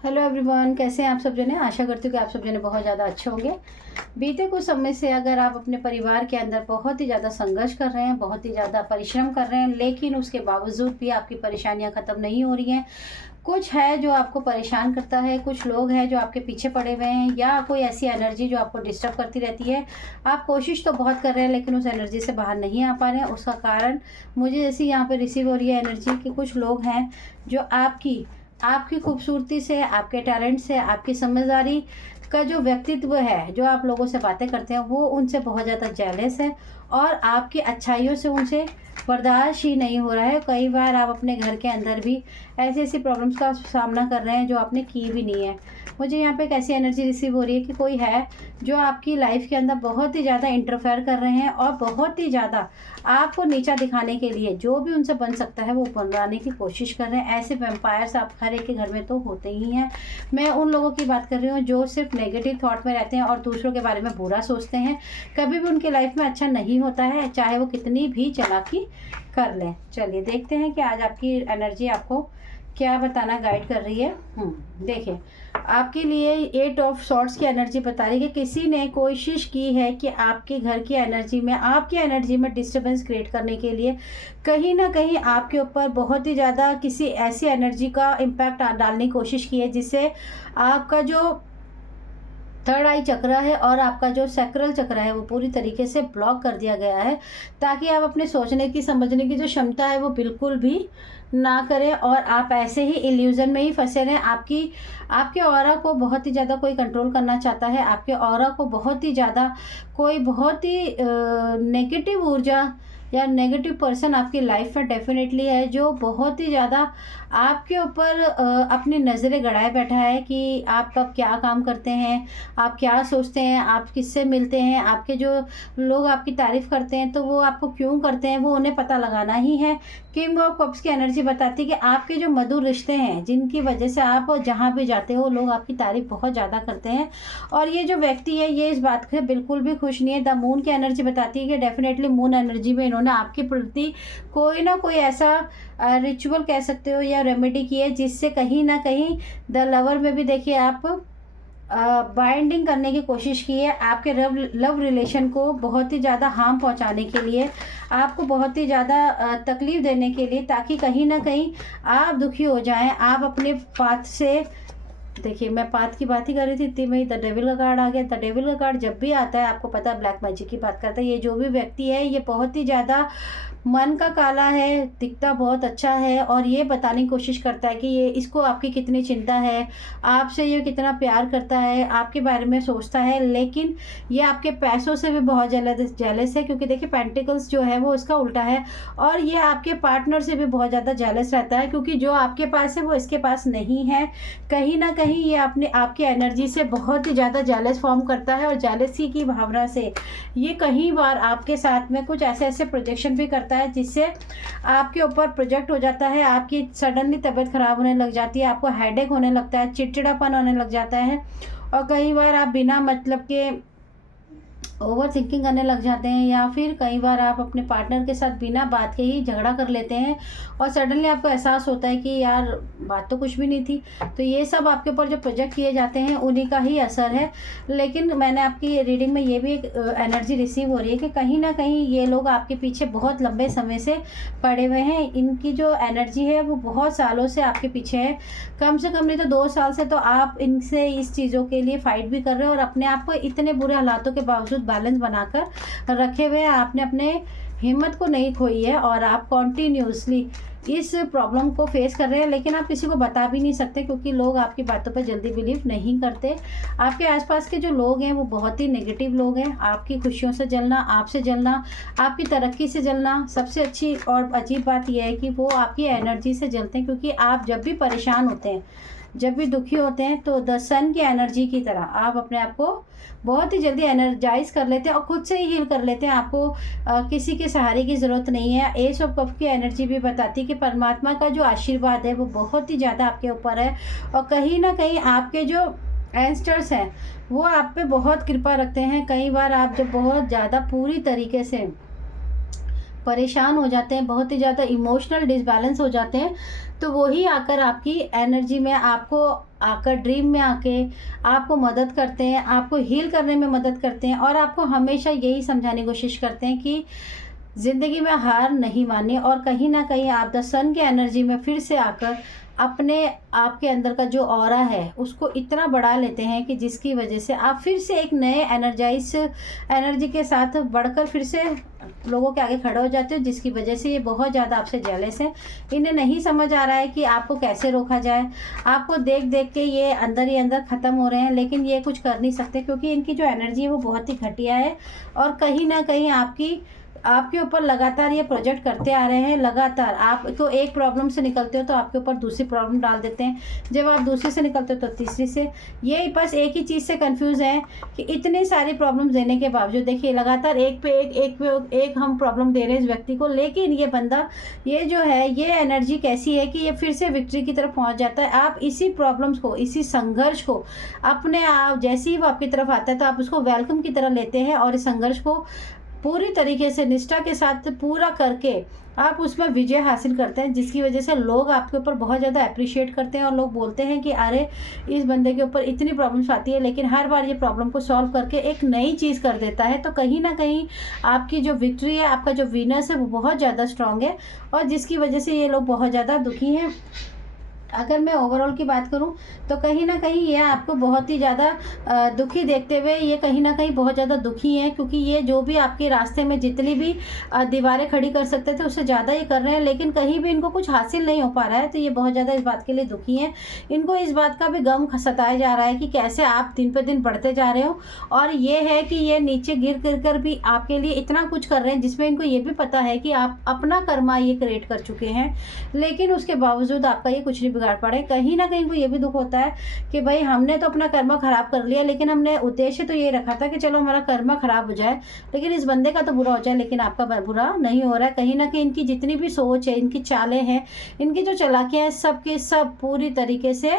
Hello everyone, कैसे हैं आप सब जने। आशा करती हूँ कि आप सब जने बहुत ज़्यादा अच्छे होंगे। बीते कुछ समय से अगर आप अपने परिवार के अंदर बहुत ही ज़्यादा संघर्ष कर रहे हैं, बहुत ही ज़्यादा परिश्रम कर रहे हैं, लेकिन उसके बावजूद भी आपकी परेशानियाँ ख़त्म नहीं हो रही हैं, कुछ है जो आपको परेशान करता है, कुछ लोग हैं जो आपके पीछे पड़े हुए हैं, या कोई ऐसी एनर्जी जो आपको डिस्टर्ब करती रहती है। आप कोशिश तो बहुत कर रहे हैं लेकिन उस एनर्जी से बाहर नहीं आ पा रहे हैं। उसका कारण मुझे जैसी यहाँ पे रिसीव हो रही है एनर्जी कि कुछ लोग हैं जो आपकी आपकी खूबसूरती से, आपके टैलेंट से, आपकी समझदारी का जो व्यक्तित्व है, जो आप लोगों से बातें करते हैं, वो उनसे बहुत ज़्यादा जेलस है और आपकी अच्छाइयों से उनसे बर्दाश्त ही नहीं हो रहा है। कई बार आप अपने घर के अंदर भी ऐसी ऐसी प्रॉब्लम्स का सामना कर रहे हैं जो आपने की भी नहीं है। मुझे यहाँ पे एक ऐसी एनर्जी रिसीव हो रही है कि कोई है जो आपकी लाइफ के अंदर बहुत ही ज़्यादा इंटरफेयर कर रहे हैं और बहुत ही ज़्यादा आपको नीचा दिखाने के लिए जो भी उनसे बन सकता है वो बनवाने की कोशिश कर रहे हैं। ऐसे वैम्पायर्स आप हर एक के घर में तो होते ही हैं। मैं उन लोगों की बात कर रही हूँ जो सिर्फ नेगेटिव थॉट में रहते हैं और दूसरों के बारे में बुरा सोचते हैं। कभी भी उनकी लाइफ में अच्छा नहीं होता है, चाहे वो कितनी भी चालाकी कर लें। चलिए देखते हैं कि आज आपकी एनर्जी आपको क्या बताना गाइड कर रही है। देखिए, आपके लिए 8 ऑफ सॉर्ट्स की एनर्जी बता रही है कि किसी ने कोशिश की है कि आपके घर की एनर्जी में, आपकी एनर्जी में डिस्टरबेंस क्रिएट करने के लिए कहीं ना कहीं आपके ऊपर बहुत ही ज़्यादा किसी ऐसी एनर्जी का इम्पैक्ट डालने की कोशिश की है जिससे आपका जो थर्ड आई चक्र है और आपका जो सैक्रल चक्र है वो पूरी तरीके से ब्लॉक कर दिया गया है, ताकि आप अपने सोचने की, समझने की जो क्षमता है वो बिल्कुल भी ना करें और आप ऐसे ही इल्यूजन में ही फंसे रहें। आपके ऑरा को बहुत ही ज़्यादा कोई कंट्रोल करना चाहता है, आपके ऑरा को बहुत ही ज़्यादा कोई बहुत ही नेगेटिव ऊर्जा या नेगेटिव पर्सन आपकी लाइफ में डेफिनेटली है, जो बहुत ही ज़्यादा आपके ऊपर अपनी नज़रें गड़ाए बैठा है कि आप कब क्या काम करते हैं, आप क्या सोचते हैं, आप किससे मिलते हैं, आपके जो लोग आपकी तारीफ़ करते हैं तो वो आपको क्यों करते हैं, वो उन्हें पता लगाना ही है। किंग ऑफ कप्स की एनर्जी बताती है कि आपके जो मधुर रिश्ते हैं, जिनकी वजह से आप जहाँ भी जाते हो लोग आपकी तारीफ़ बहुत ज़्यादा करते हैं, और ये जो व्यक्ति है ये इस बात से बिल्कुल भी खुश नहीं है। द मून की एनर्जी बताती है कि डेफिनेटली मून एनर्जी में इन्होंने आपके प्रति कोई ना कोई ऐसा रिचुअल कह सकते हो या रेमेडी की है जिससे कहीं ना कहीं द लवर में भी देखिए आप बाइंडिंग करने की कोशिश की है, आपके लव रिलेशन को बहुत ही ज़्यादा हार्म पहुंचाने के लिए, आपको बहुत ही ज़्यादा तकलीफ़ देने के लिए, ताकि कहीं ना कहीं आप दुखी हो जाएं। आप अपने पाथ से, देखिए मैं पाथ की बात ही कर रही थी, इतनी में द डेविल का कार्ड आ गया। द डेविल का कार्ड जब भी आता है आपको पता है ब्लैक मैजिक की बात करता है। ये जो भी व्यक्ति है ये बहुत ही ज़्यादा मन का काला है, दिखता बहुत अच्छा है और ये बताने की कोशिश करता है कि ये इसको आपकी कितनी चिंता है, आपसे ये कितना प्यार करता है, आपके बारे में सोचता है, लेकिन ये आपके पैसों से भी बहुत जेलस है, क्योंकि देखिए पेंटिकल्स जो है वो इसका उल्टा है, और ये आपके पार्टनर से भी बहुत ज़्यादा जेलस रहता है क्योंकि जो आपके पास है वो इसके पास नहीं है। कहीं ना कहीं ये आपकी एनर्जी से बहुत ही ज़्यादा जेलस फॉर्म करता है और जेलसी की भावना से ये कई बार आपके साथ में कुछ ऐसे ऐसे प्रोजेक्शन भी करता है जिससे आपके ऊपर प्रोजेक्ट हो जाता है, आपकी सडनली तबीयत खराब होने लग जाती है, आपको हेडेक होने लगता है, चिड़चिड़ापन होने लग जाता है, और कई बार आप बिना मतलब के ओवर थिंकिंग करने लग जाते हैं, या फिर कई बार आप अपने पार्टनर के साथ बिना बात के ही झगड़ा कर लेते हैं और सडनली आपको एहसास होता है कि यार बात तो कुछ भी नहीं थी। तो ये सब आपके ऊपर जो प्रोजेक्ट किए जाते हैं उन्हीं का ही असर है। लेकिन मैंने आपकी रीडिंग में ये भी एक एनर्जी रिसीव हो रही है कि कहीं ना कहीं ये लोग आपके पीछे बहुत लंबे समय से पड़े हुए हैं। इनकी जो एनर्जी है वो बहुत सालों से आपके पीछे है, कम से कम नहीं तो 2 साल से तो आप इनसे इस चीज़ों के लिए फाइट भी कर रहे हो और अपने आप को इतने बुरे हालातों के बावजूद बैलेंस बनाकर रखे हुए हैं। आपने अपने हिम्मत को नहीं खोई है और आप कॉन्टिन्यूसली इस प्रॉब्लम को फेस कर रहे हैं, लेकिन आप किसी को बता भी नहीं सकते क्योंकि लोग आपकी बातों पर जल्दी बिलीव नहीं करते। आपके आसपास के जो लोग हैं वो बहुत ही नेगेटिव लोग हैं। आपकी खुशियों से जलना, आपसे जलना, आपकी तरक्की से जलना, सबसे अच्छी और अजीब बात यह है कि वो आपकी एनर्जी से जलते हैं, क्योंकि आप जब भी परेशान होते हैं, जब भी दुखी होते हैं तो द सन की एनर्जी की तरह आप अपने आप को बहुत ही जल्दी एनर्जाइज कर लेते हैं और खुद से ही हील कर लेते हैं। आपको किसी के सहारे की ज़रूरत नहीं है। एस ऑफ कप की एनर्जी भी बताती है कि परमात्मा का जो आशीर्वाद है वो बहुत ही ज़्यादा आपके ऊपर है, और कहीं ना कहीं आपके जो एंस्टर्स हैं वो आप पे बहुत कृपा रखते हैं। कई बार आप जब बहुत ज़्यादा पूरी तरीके से परेशान हो जाते हैं, बहुत ही ज़्यादा इमोशनल डिसबैलेंस हो जाते हैं, तो वो ही आकर आपकी एनर्जी में आपको आकर ड्रीम में आके आपको मदद करते हैं, आपको हील करने में मदद करते हैं और आपको हमेशा यही समझाने की कोशिश करते हैं कि ज़िंदगी में हार नहीं माननी। और कहीं न कहीं आप द सन की एनर्जी में फिर से आकर अपने आपके अंदर का जो ऑरा है उसको इतना बढ़ा लेते हैं कि जिसकी वजह से आप फिर से एक नए एनर्जी के साथ बढ़कर फिर से लोगों के आगे खड़े हो जाते हो, जिसकी वजह से ये बहुत ज़्यादा आपसे जेलस हैं। इन्हें नहीं समझ आ रहा है कि आपको कैसे रोका जाए। आपको देख देख के ये अंदर ही अंदर ख़त्म हो रहे हैं, लेकिन ये कुछ कर नहीं सकते क्योंकि इनकी जो एनर्जी है वो बहुत ही घटिया है और कहीं ना कहीं आपके ऊपर लगातार ये प्रोजेक्ट करते आ रहे हैं। लगातार आप तो एक प्रॉब्लम से निकलते हो तो आपके ऊपर दूसरी प्रॉब्लम डाल देते हैं, जब आप दूसरी से निकलते हो तो तीसरी से। ये बस एक ही चीज़ से कंफ्यूज है कि इतनी सारी प्रॉब्लम्स देने के बावजूद देखिए लगातार एक पे एक हम प्रॉब्लम दे रहे हैं इस व्यक्ति को, लेकिन ये बंदा ये जो है ये एनर्जी कैसी है कि ये फिर से विक्ट्री की तरफ पहुँच जाता है। आप इसी प्रॉब्लम्स को, इसी संघर्ष को अपने आप जैसे ही वो आपकी तरफ आता है तो आप उसको वेलकम की तरह लेते हैं और इस संघर्ष को पूरी तरीके से निष्ठा के साथ पूरा करके आप उसमें विजय हासिल करते हैं, जिसकी वजह से लोग आपके ऊपर बहुत ज़्यादा अप्रिशिएट करते हैं और लोग बोलते हैं कि अरे इस बंदे के ऊपर इतनी प्रॉब्लम्स आती है लेकिन हर बार ये प्रॉब्लम को सॉल्व करके एक नई चीज़ कर देता है। तो कहीं ना कहीं आपकी जो विक्ट्री है, आपका जो विनर्स है वो बहुत ज़्यादा स्ट्रॉन्ग है और जिसकी वजह से ये लोग बहुत ज़्यादा दुखी हैं। अगर मैं ओवरऑल की बात करूं तो कहीं ना कहीं ये आपको बहुत ही ज़्यादा दुखी देखते हुए ये कहीं ना कहीं बहुत ज़्यादा दुखी हैं, क्योंकि ये जो भी आपके रास्ते में जितनी भी दीवारें खड़ी कर सकते थे उससे ज़्यादा ये कर रहे हैं, लेकिन कहीं भी इनको कुछ हासिल नहीं हो पा रहा है। तो ये बहुत ज़्यादा इस बात के लिए दुखी हैं। इनको इस बात का भी गम सताया जा रहा है कि कैसे आप दिन पे दिन बढ़ते जा रहे हो और ये है कि ये नीचे गिर गिर कर भी आपके लिए इतना कुछ कर रहे हैं जिसमें इनको ये भी पता है कि आप अपना कर्मा ये क्रिएट कर चुके हैं, लेकिन उसके बावजूद आपका ये कुछ नहीं बिगाड़ पड़े। कहीं ना कहीं को ये भी दुख होता है कि भाई हमने तो अपना कर्मा खराब कर लिया, लेकिन हमने उद्देश्य तो ये रखा था कि चलो हमारा कर्मा खराब हो जाए लेकिन इस बंदे का तो बुरा हो जाए, लेकिन आपका बुरा नहीं हो रहा है। कहीं ना कहीं इनकी जितनी भी सोच है, इनकी चालें हैं, इनकी जो चालाकियाँ हैं, सब के सब पूरी तरीके से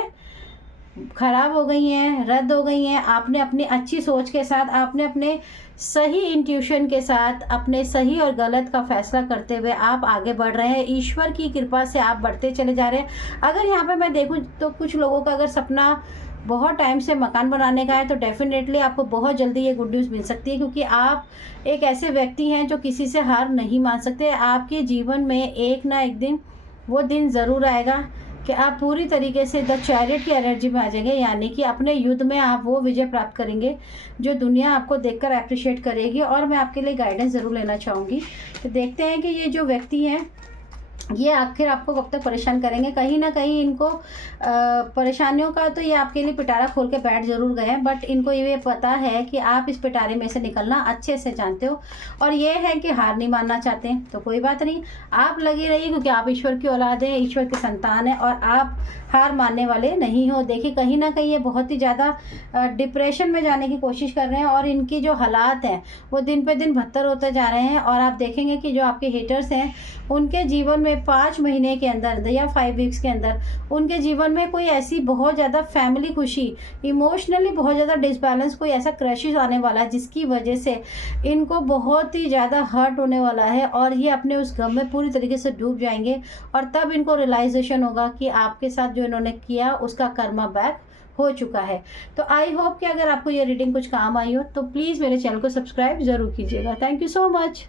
खराब हो गई हैं, रद्द हो गई हैं। आपने अपनी अच्छी सोच के साथ, आपने अपने सही इंट्यूशन के साथ अपने सही और गलत का फैसला करते हुए आप आगे बढ़ रहे हैं। ईश्वर की कृपा से आप बढ़ते चले जा रहे हैं। अगर यहाँ पे मैं देखूँ तो कुछ लोगों का अगर सपना बहुत टाइम से मकान बनाने का है तो डेफिनेटली आपको बहुत जल्दी ये गुड न्यूज़ मिल सकती है, क्योंकि आप एक ऐसे व्यक्ति हैं जो किसी से हार नहीं मान सकते। आपके जीवन में एक ना एक दिन वो दिन ज़रूर आएगा कि आप पूरी तरीके से द चैरियट की एनर्जी में आ जाएंगे, यानी कि अपने युद्ध में आप वो विजय प्राप्त करेंगे जो दुनिया आपको देखकर अप्रिशिएट करेगी। और मैं आपके लिए गाइडेंस ज़रूर लेना चाहूँगी। तो देखते हैं कि ये जो व्यक्ति हैं ये आखिर आपको कब तक परेशान करेंगे। कहीं ना कहीं इनको परेशानियों का तो ये आपके लिए पिटारा खोल के बैठ ज़रूर गए हैं, बट इनको ये पता है कि आप इस पिटारे में से निकलना अच्छे से जानते हो और ये है कि हार नहीं मानना चाहते हैं। तो कोई बात नहीं, आप लगी रहिए, क्योंकि आप ईश्वर की औलाद हैं, ईश्वर के संतान हैं और आप हार मानने वाले नहीं हो। देखिए कहीं ना कहीं ये बहुत ही ज़्यादा डिप्रेशन में जाने की कोशिश कर रहे हैं और इनकी जो हालात हैं वो दिन पे दिन बदतर होते जा रहे हैं। और आप देखेंगे कि जो आपके हेटर्स हैं उनके जीवन में 5 महीने के अंदर या 5 वीक्स के अंदर उनके जीवन में कोई ऐसी बहुत ज़्यादा फैमिली खुशी, इमोशनली बहुत ज़्यादा डिसबैलेंस, कोई ऐसा क्रैशेस आने वाला है जिसकी वजह से इनको बहुत ही ज़्यादा हर्ट होने वाला है और ये अपने उस गम में पूरी तरीके से डूब जाएंगे। और तब इनको रियलाइजेशन होगा कि आपके साथ जो इन्होंने किया उसका कर्मा बैक हो चुका है। तो आई होप कि अगर आपको ये रीडिंग कुछ काम आई हो तो प्लीज़ मेरे चैनल को सब्सक्राइब ज़रूर कीजिएगा। Thank you so much.